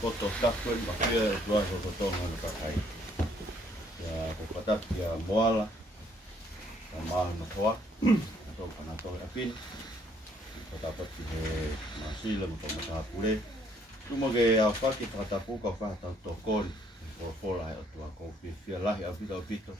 koto takuen mafia tua koto ngana pakai ya kopatat ya moala sama no toa atau kana to apin kotapat ki masila mo pamata pule tumoge apa ki tratapu ka fa ta tokon por fola o tua ko fia la ya pito pito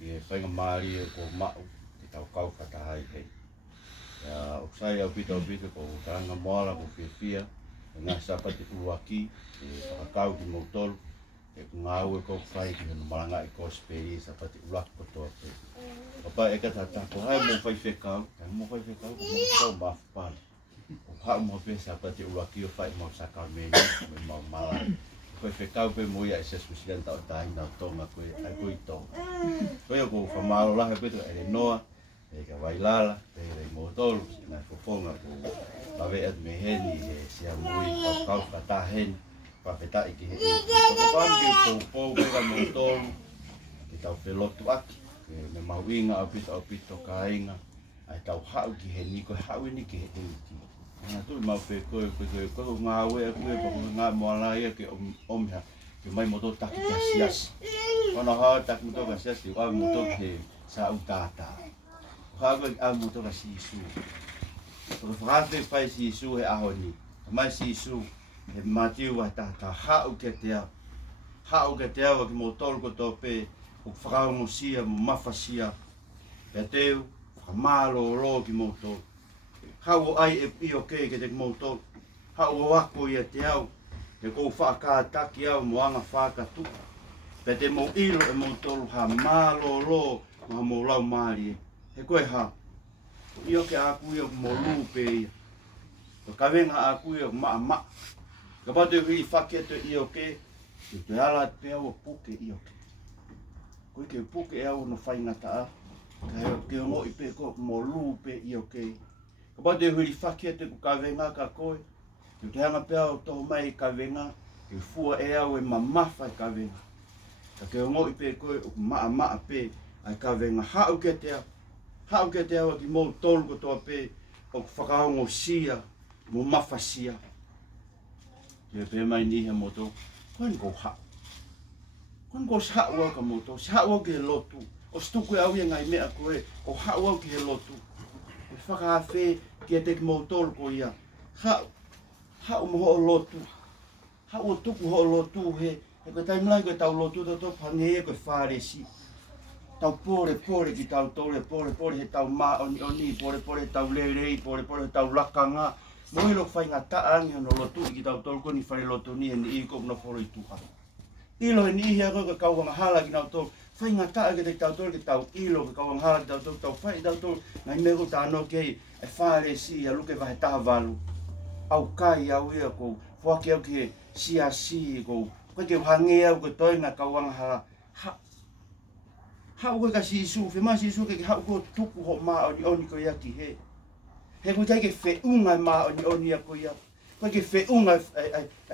e fai mari ko ma ki tau kau kata hai he ya usai ya pito pito ko tanga moala ko fia nga sapati uaki e pakau ki motor e ngau ko fai ki no malanga e ko speri sapati ulak ko to apa e kata ta ko hai mo fai fekau mo fai fekau mo ko mafpan o ha mo pe sapati uaki o fai mo sakar me mo mala ko fekau pe mo ya ese susian ta ta ina tonga ko ai ko ito ko fa malo la pe e noa e ka bailala pe motor na ko fonga ko ave at me heni sia mui kau kata hen pa peta iki ko pambi po ka motor kita pelotu aki me mawinga apito kainga ai tau hau ki heni ko hau ni ki heni na tu ma fe ko ngawe ko nga mola ia ke omha ke mai motor tak ki sias ona ha tak motor ka sias ti wa motor ke sa utata ha ko motor ka Sisuu o frate fai Sisuu he ahoni mai Sisuu he matiu wa ta hau ke te wa ki motor ko to pe o frau mo sia mafasia pe teu malo lo ki motor hau ai e io ke te motor hau wa ko ia te au te ko fa ka ta ki au mo anga fa ka tu pe te mo ilo e motor ha malo lo ma mo lau mari he ko ha io ke aku io mo lupe o ka venga aku io ma ka pa te ri faketo io ke te ala te o puke io ke ko ke puke au no fai ngata ka ke mo i pe ko mo lupe io ke ka pa te ri faketo ka venga ka ko te hanga pe au to mai ka venga ke fua e au e mama fai ka venga ka ke mo i pe ko ma pe ai ka venga hau ke te au ki mo tolu ko toa pe o whakaongo sia, mo mafasia. Te pe mai ni he moto, koen ko hau. Koen ko hau au ka moto, hau au ki he lotu. O stuku au ia ngai mea koe, o hau au ki he lotu. E whakawhe ki e te ki mo tolu ko ia. Hau mo ho lotu. Hau o tuku ho lotu he. E koe taimlai koe tau lotu to pange e koe wharesi. Tau pore ki tau tole, pore he tau ma oni, pore tau lelei, pore tau lakanga. Moi lo fai ngata angi no lotu ki tau tole ko ni fai lotu ni ni i ko no foro i tuha. Ilo ni hia ko ka kau hala ki tau tole. Fai ngata ki tau tole ki tau ilo ki kau hala ki tau tole, tau fai tau tole. Ngai me ko tano ke e fare si a luke vai ta valu. Au kai au ia ko fuaki au ki si ko ke hange au ko toina kau hala. Hau koe ka Sisuu, whema Sisuu ke hau ko tuku ho maa oni ko ia ki he. He koe kai ke whiunga maa oni a ko ia. Koe ke whiunga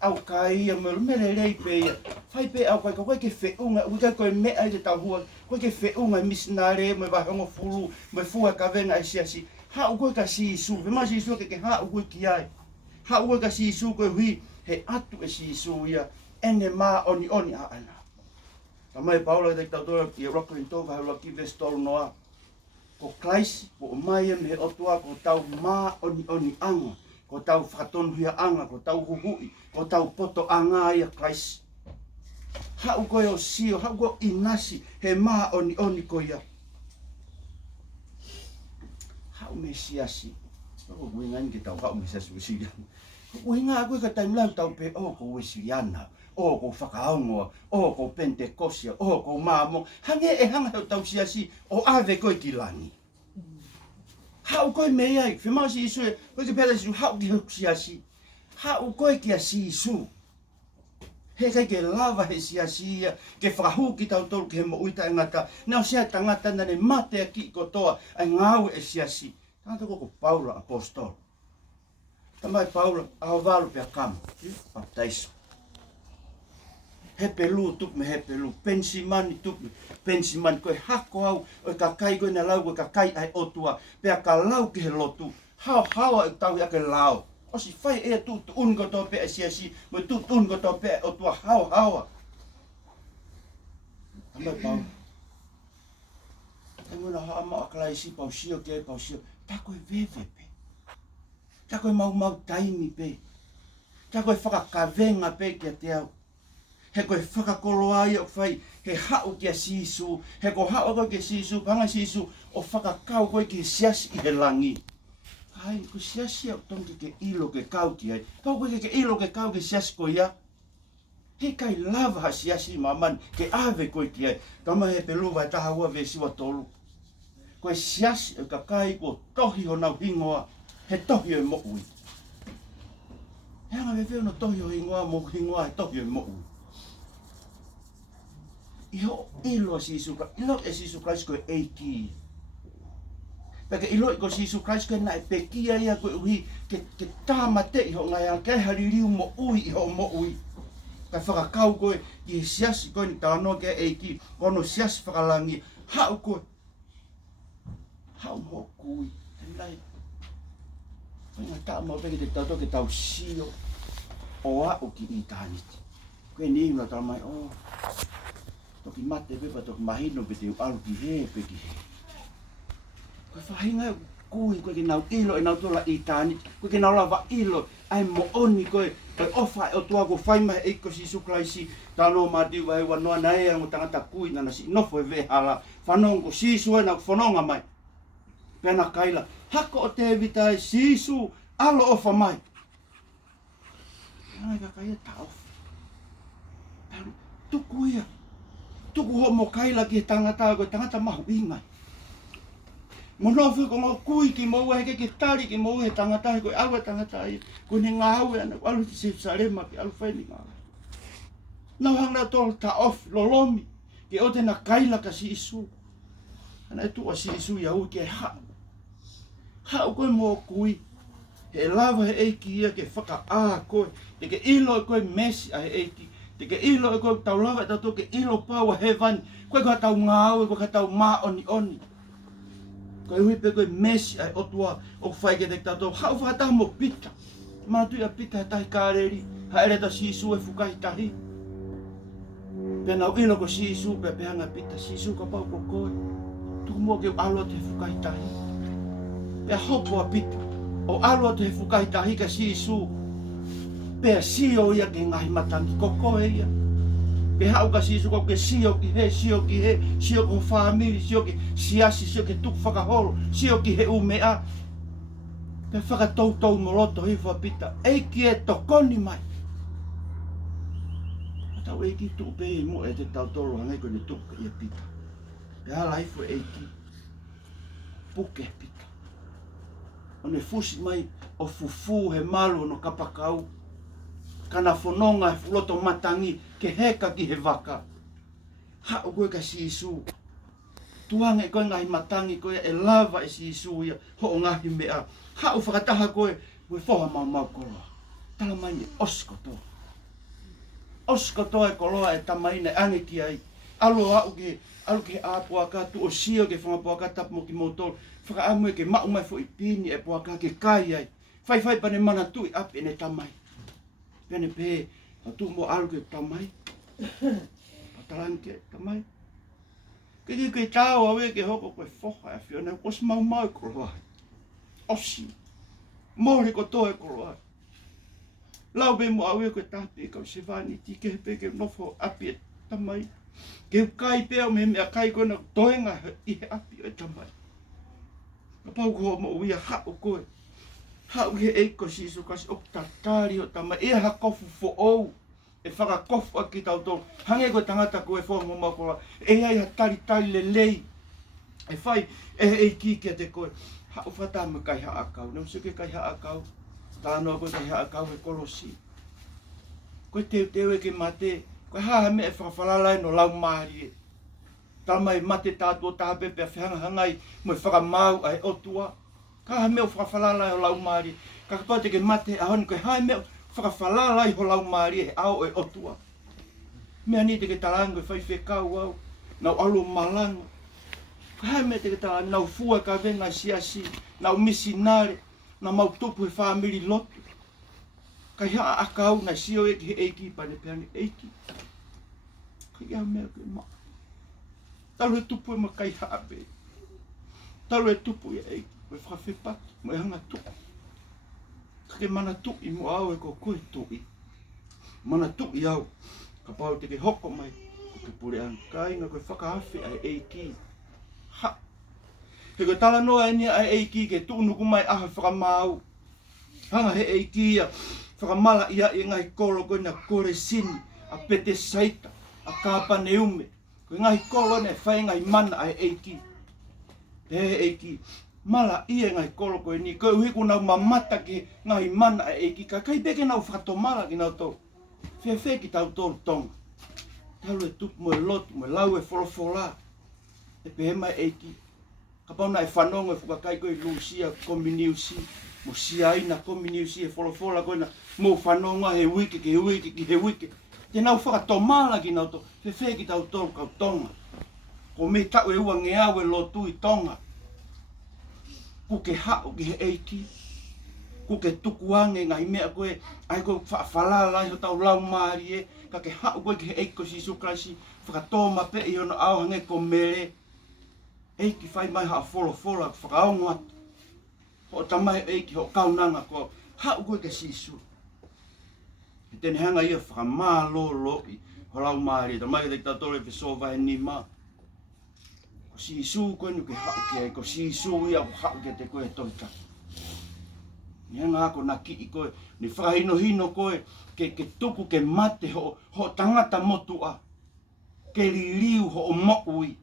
au kai ia mele rei pe ia. Whai pe au koe ke whiunga, koe koe mea i te tau hua. Koe ke whiunga misinare, me wahongo furu, me fua ka venga i siasi. Hau koe ka Sisuu, whema Sisuu ke hau koe ki ai. Hau koe ka Sisuu koe hui, he atu e Sisuu ia. Ene maa oni a ana. Mai Paula te tau toa i roko in tō wahau ki vestolu noa. Ko klaisi, ko mai me o toa, ko tau mā oni anga. Ko tau whakatonu hia anga, ko tau huhui, ko tau poto anga ia klaisi. Hau koe o sio, hau koe inasi, he mā oni ko ia. Hau me siasi. Ko wingan ki tau hau me siasi usian. Ko hinga koe ka taimlau tau pe o ko usiana. O ko whakaongoa, o ko pentekosia, o ko māmo, hange e hanga hau tau siasi, o ave koe ki langi. Hau koe mea i, whema Sisuu e, koe ke pēra Sisuu, hau ki hau siasi. Hau koe ki a Sisuu. He kai ke lava he siasi ia, ke whakahu ki tau tolu ke he mo uita e ngata, nao sea tangata nane mate a ki kotoa, ai ngau e siasi. Tangata ko Paula apostol. Tamai Paula, aho walu pia kama, baptaiso. Hepelu tuk me hepelu, pensimani tuk me pensimani, koe hako au, o ka kai koe na lau, koe ka kai ai otua, pea ka lau ki he lotu, hao e tau i ake lau. O si fai e tu ungo to pe siasi, mo tu ungo to pe o tua hawa. Amba pau. E mona ha ma aklai si pau sio ke pau sio. Ta koe veve pe. Ta koe mau taimi pe. Ta koe whakakavenga pe kia te au. He koe whakakoloa ia o whai, he hao kia Sisuu, he ko hao koe kia Sisuu, panga Sisuu, o whakakau koe kia siasi i he langi. Ai, ko siasi au tongi ke ilo ke kau ki ai. Kau koe ke ilo ke kau ke siasi ko ia. He kai lava ha siasi maman ke ave koe ki ai. Kama he pelu vai taha ua ve siwa tolu. Koe siasi e ka kai ko tohi ho nau hingoa, he tohi o mo ui. He anga veveo no tohi o hingoa, he tohi o mo ui. Iho ilo Sisuu Christ, ilo e Sisuu Christ koe eiki. Peke ilo ko Sisuu Christ koe na e pekia ia koe uhi ke tāmate iho ngai al kei haririu mo ui iho mo ui. Kai whakakau koe i siasi koe ni tānoa ke eiki, kono siasi whakalangi, hau koe. Hau mo kui, tenai. Koe ngā tā mau peke te tauto ke tau sio o au ki i tāniti. Koe ni inga tā mai, toki mate pepa toki mahino pe te alu ki he pe ki he. Koe whahinga kui koe ki nau ilo e nau tola i tāni, koe ki nau lawa ilo ai mo oni koe ofa e o tua ko whaimahe eiko Sisuu Christ tāno mātiu vai wanoa na ea ngu tangata kui nana si nofo e vehala whanongo Sisuu e nau whanonga mai. Pena kaila, hako o te vitai Sisuu alo ofa mai. Nai ka kaia ta ofa. Tuku ia. Tuku ho mo kaila ki tangata ko tangata mahu ingai. Mo nofu ko mo kui ki mo he ki tari ki mo he tangata ko awa tangata ai ko ni ngawe ana alu se sarema ki alu fai nga. Na hanga tol ta off lolomi ki o te na kaila ka Sisuu. Ana tu o Sisuu ya u ke ha. Ha ko mo kui he lava he eiki ia ke whaka a koe te ke ilo koe mesi a he eiki. Te ke ilo e koe tau lawa e tau ke ilo pāua he vani. Koe ka tau ngāu e koe ka tau mā oni. Koe hui pe koe mesi ai otua o whai ke te tau. Hau whakataha mo pita. Mana tui a pita he tahi kāreri. Ha ere ta Sisuu e whukai tahi. Pena u ilo ko Sisuu pe pehanga pita. Sisuu ka pau ko koe. Tuku mua ke alo te whukai tahi. Pea hopo a pita. O alo te whukai tahi ka Sisuu. Pea sio ia ke ngahi matangi koko ia. Pe hau ka Sisuu ko ke sio ki he, sio ko whamiri, sio ki siasi, sio ki tuku whakahoro, sio ki he umea. Pe whakatoutou moloto hifo pita, eiki e tokoni mai. Tau eiki tuku pe e mo e te tau tolo hangai ko ne tuku ia pita. Pe hala hifo eiki, puke pita. O ne fusi mai o fufu he malu no kapakau. Kana whanonga e fuloto matangi ke heka ki he waka. Hao koe ka Sisuu. Tuanga e koe ngahi matangi koe e lava e Sisuu ia ho o ngahi mea. Hao whakataha koe whoha mau koloa. Tala mai e oskotoa. Oskotoa e koloa e tamaina ange ki ai. Alu ke āpuaka tu o sio ke whangapuaka tapu mo ki motoro. Whakaamu e ke mau mai fo i pini e puaka ke kai ai. Whai pane mana tui api ne tamai. Pene pe, tu mo alu ke tamai. Patalang ke tamai. Ke tau awe ke hoko koe whoha e whiona. Os mau e koloa. Osi. Mori ko toe koloa. Lau be mo awe koe tapi kau se vani tike pe ke nofo api e tamai. Ke kai peo me mea kai koe na toenga i he api e tamai. Ka pau ko mo uia hao koe. Hau he eiko Sisuu Christ o tatari o tamai. E ha kofu fo ou. E whakakofu aki tau tō. Hange koe tangata koe whonga mo makola. E ai ha tari le lei. E whai e eiki kia te koe. Hau whatama kai ha akau. Nau suke kai ha akau. Tānoa koe kai ha akau he kolosi. Koe teo e ke mate. Koe haha me e whakawhalalai no lau maari e. Tamai mate tātua tāpe pe whihanga hangai. Mo e whakamau ai otua. Kaha meo whakawhalalai o lau maari. Kakapate ke mate ahoni koe hai meo whakawhalalai ho lau maari e ao e otua. Mea ni te ke talango e whai whekau au. Nau alu malango. Hai me te ke talango. Nau fua ka venga siasi. Nau misinare. Nau mau tupu e whamiri lotu. Kai haa akau na sio eki eiki pa ne peangi eiki. Kai au mea koe maa. Talu e tupu e ma kai haa pe. Talu e tupu e eiki. Koe whawhepati. Mo e hanga tupu. Kake mana tuki mo au e ko koe tuki. Mana tuki au. Ka pau te ke hoko mai. Ke pure an. Ka inga koe whakahawhi ai eiki. Ha. He koe tala noa e nia ai eiki ke tuunuku mai aha whakamau. Hanga he eiki ia. Whakamala ia i ngai kolo koe na kore sini. A pete saita. A kāpane ume. Koe ngai kolo ne whai ngai mana ai eiki. He eiki. Mala ia ngai kolo koe ni. Koe uhiku nau mamata ki ngai mana ai eiki. Ka kai peke nau whakatomala ki nau tau. Whewhe ki tau tolu tonga. Talu e tupu mo e lotu mo e lau e wholofola. E pehe mai eiki. Ka pauna e whanongo e whukakai koe lusia kominiusi. Mo siaina kominiusi e wholofola koe na mo whanonga he wiki ki he wiki ki he wiki. Te nau whakatomala ki nau to. Whewhe ki tau tolu kau tonga. Ko me tau e ua ngeau e lotu i tonga. Ku ke hao ki he eiki. Ku ke tukuange ngai mea koe. Ai koe whaalala i ho tau lau maari e. Ka ke hao koe ki he eiki ko Sisuu Kraisi. Whakatoma pe i ono au hange ko mere. Eiki whai mai haa wholofola. Whakaongo atu. Ho tamai eiki ho kaunanga ko. Hao koe ke Sisuu. He tene hanga ia whakamā lo i. Ho lau maari. Tamai ke te tatore pe sova he ni maa. Sisuu koe nuke hao ki ai, ko Sisuu ia ko hao ki te koe toika. Ni hanga ako na ki i koe, ni whakahino hino koe, ke tuku ke mate ho tangata motua. Ke ririu ho o moui.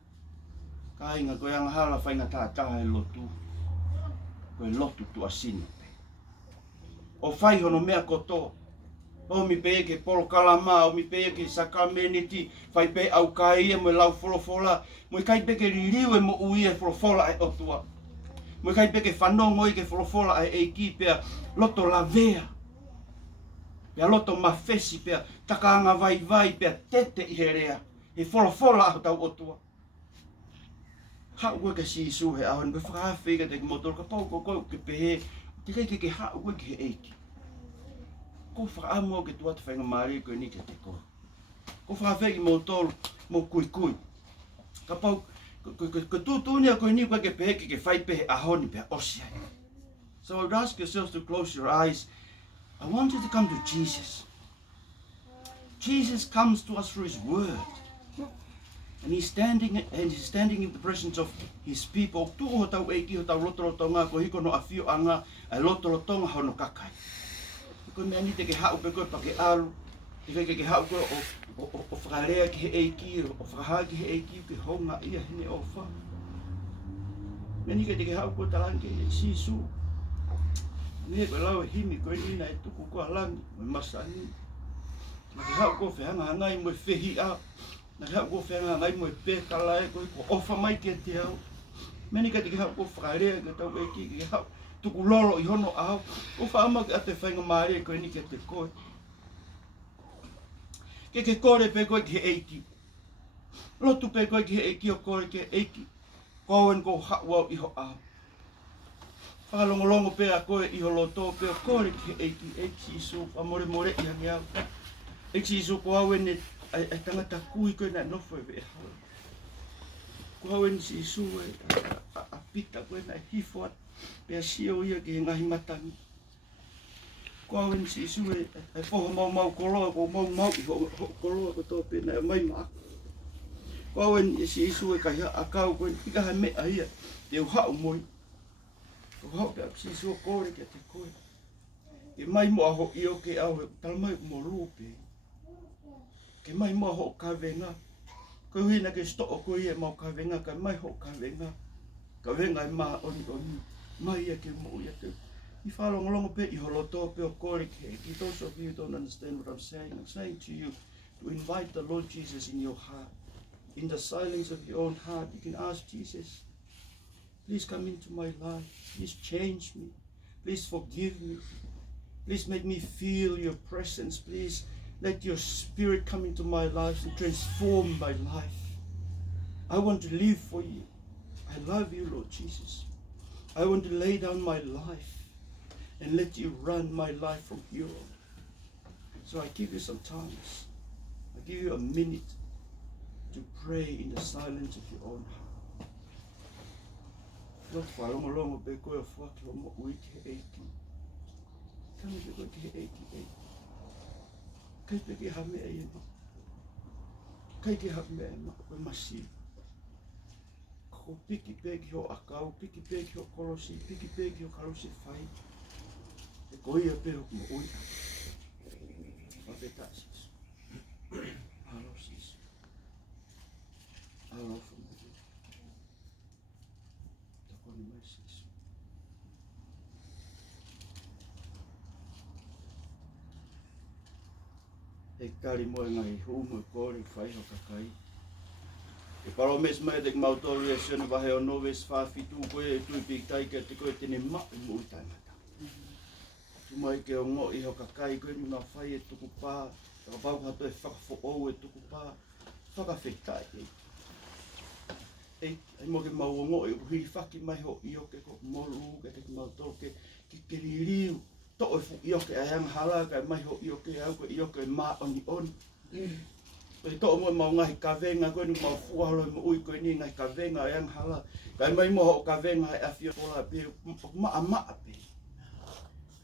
Ka inga koe anga hala whainga tātaha e lotu. Koe lotu tua sino. O whai hono mea kotoa. O mi pe ke polo kalama, o mi pe ke sakameniti, whai pe au kai e mo lau wholofola. Mo kai pe ke ririu e mo ui e wholofola e otua. Mo kai pe ke whanongo i ke wholofola e eiki pea loto la vea. Pea loto mawhesi pea takaanga vai pea tete i he rea. He wholofola aho tau otua. Hao koe ke Sisuu he ahoni, pe whakawhiga te motor ka pau ko koe ke pehe. Te kei ke hao koe ke he eiki. Ko whakaamua ke tuata whainga maari koe ni ke te koe. Ko whakawhegi mo tolu, mo kui. Ka pau, ko tūtūnia koe ni koe ke pehe ke whai pehe ahoni pehe osia. So I would ask yourselves to close your eyes. I want you to come to Jesus. Jesus comes to us through his word. And he's standing in the presence of his people. Tu ho tau eiki ho tau lotolotonga ko hiko no awhio anga ai lotolotonga hono kakai. Koe mea ni te ke hao pe koe pa ke alu. Te kei ke hao koe o whakarea ki he eiki, o whakahaa ki he eiki, ke honga ia hene o wha. Mea ni te ke hao koe talange e Sisuu. Ni koe lau e himi koe nina e tuku koe langi, me masani. Na ke hao koe whehanga hangai mo e whehi a. Na ke hao koe whehanga hangai mo e pēkala e koe ko ofa mai ke te au. Mea ni te ke hao koe whakarea ke tau eiki, ke hao tuku lolo i hono au. O whaama ke ate whainga maari e koe ni ke te koe. Ke kore pe koe ki he eiki. Lotu pe koe ki he eiki o kore ke eiki. Koen ko hawau i ho au. Whakalongolongo pe a koe i ho loto pe o kore ki he eiki. Eiki Sisuu amore more i hangi au. Eiki Sisuu ko au ene ai tangata kui koe na nofo e ve hau. Ko au ene Sisuu a pita koe na hifo atu. Pea sio ia ki he ngahi matangi. Ko au ene Sisuu e whoho mau koloa, ko mau i ho koloa ko tō pēna e mai maa. Ko au ene Sisuu e kahia a kau koe, ika hai mea ia, te u hao moi. Ko hao pea Sisuu o kore ke te koe. Ke mai mo aho i o ke au, tala mai mo rupe. Ke mai mo aho ka venga. Ko huina ke stoo koe ia mau ka venga, ka mai ho ka venga. Ka venga e maa oni. Mai ia ke mo ia te. I whalongolongo pe i holoto pe o kore ke. Those of you who don't understand what I'm saying to you, to invite the Lord Jesus in your heart. In the silence of your own heart, you can ask Jesus, please come into my life. Please change me. Please forgive me. Please make me feel your presence. Please let your spirit come into my life and transform my life. I want to live for you. I love you, Lord Jesus. I want to lay down my life and let you run my life from here on. So I give you some time. I give you a minute to pray in the silence of your own heart. Not whalongo pe koe whaki o mo ui ke eiki. Kami pe koe ke eiki eiki. Kai pe ke hame e ema. Kai ke hame e ma koe masi. Ko piki pe ki ho akau, piki pe ki ho kolosi, piki pe ki ho karosi whai. E koe ia pe ho mo ui. Wapeta Sisu. Alo Sisu. Alo Fumu. Takoni mai Sisu. E kari moe ngai humo e kore whai ho kakai. E paro mes mai te mautolu e sione wahe o noves whawhitu koe e tui pikitai ke te koe tene mak i mui taimata. Tu mai ke o ngo i ho kakai koe ni ngā whai e tuku pā. Taka pau hato e whakafo ou e tuku pā. Whakawhitai e. Ai mo ke mau o ngo i hiri whaki mai ho i oke ko molu ke te mautolu ke ririu. To e fu i oke ai ang hala kai mai ho i oke au ko i oke ma oni oni. Pe to mo mau ngai ka venga ko ni mau fua lo mo ui ko ni ngai ka venga ai ang hala. Kai mai mo ho ka venga ai afio pola pe ma pe.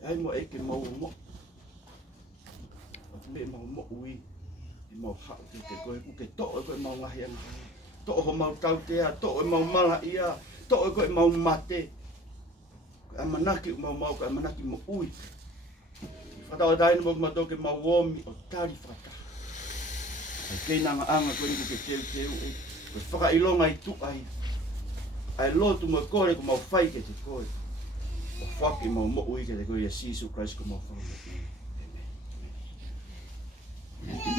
Ai mo e ke mau mo. Me mau mo ui. E mau ha ke ko ke to ko mau ngai ang hala. To ho mau tau te a to mau mala ia, to ko mau mate. Amanaki mau ka amanaki mo ui. Fata dai no mo to ke mau womi o tari fata. Ke nanga anga ko ni ke te ko faka ilonga i tu ai. Ai lo tu mo kore ko mau fai ke te kore. O faki mau mo ui ke te ko ia Sisuu Christ ko mau fai. Amen.